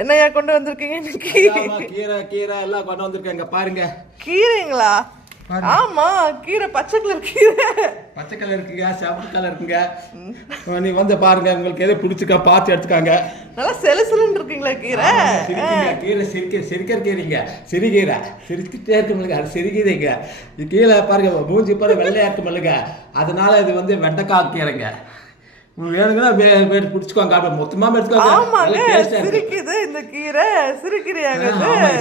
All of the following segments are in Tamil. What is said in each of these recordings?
என்னையா கொண்டு வந்திருக்கீங்க இன்னைக்கு? கீரை எல்லாம் கொண்டு வந்திருக்கேங்க பாருங்க. கீரைங்களா? ஆமா, கீரை பச்சை கலர் கீரை. பச்சை கலர் இருக்குங்க, சிவப்பு கலர் இருக்குங்க. நீ வந்து பாருங்க, உங்களுக்கு எது பிடிச்சிருக்கா பார்த்து எடுத்துக்காங்க. நல்லா செலுசலுன்னு இருக்கீங்களா கீரை? கீரை சிரிக்கிற கீரைங்க, சிறுகீரை சிரிச்சுட்டே இருக்குமில்லுங்க, அது சிறுகீரைங்க. கீழே பாருங்க மூஞ்சி பாரு வெள்ளையா இருக்குமில்லுங்க, அதனால இது வந்து வெண்டைக்காய் கீரைங்க. வேணுங்கன்னா பிடிச்சிக்கோங்க, மொத்தமா எடுத்துக்கோங்க. சிரிக்குது இந்த கீரை, சிறுகீரையாங்க.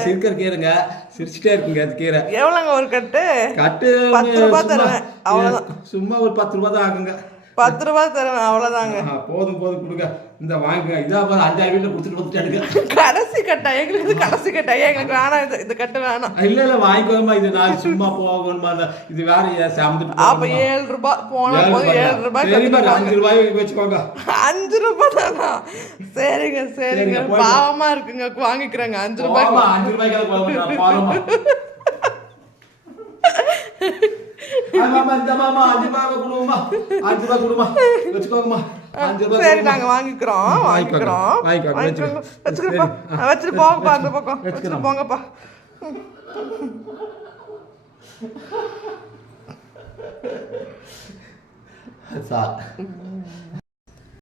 சிரிக்கிற கீரைங்க, சிரிச்சுட்டே இருக்குங்க அந்த கீரை. எவ்வளோங்க ஒரு கட்டு? 10 ரூபாய் தருவேன், அவ்வளோதான். சும்மா ஒரு 10 ரூபாய் தான் ஆகுங்க. 10 ரூபாய் தருவேன், அவ்வளோதாங்க. போதும் கொடுங்க. இந்த வாங்குங்க, இதான் 5,000 வீட்டில் கொடுத்துட்டு கடைசி கட்டா எங்களுக்கு, கடைசி கட்டா எங்களுக்கு வேணாம், இந்த கட்டு வேணாம். இல்ல வாங்கிக்கோமா, இது நான் சும்மா போகணுமா, இது வேற சாப்பிட்டு. அப்ப 7 ரூபாய் போன போது 7 ரூபாய். 5 ரூபாய் வச்சுக்கோங்க. 5 ரூபாய் தானா? சரிங்க, பாவமா இருக்குங்க, வாங்கிக்கிறேங்க. 5 ரூபாய். 5 ரூபாய்க்கு பாருமா. சரி, நாங்க வாங்கிக்கிறோம். வச்சுட்டு போங்கப்பா, அந்த பக்கம் வச்சுட்டு போங்கப்பா. சார்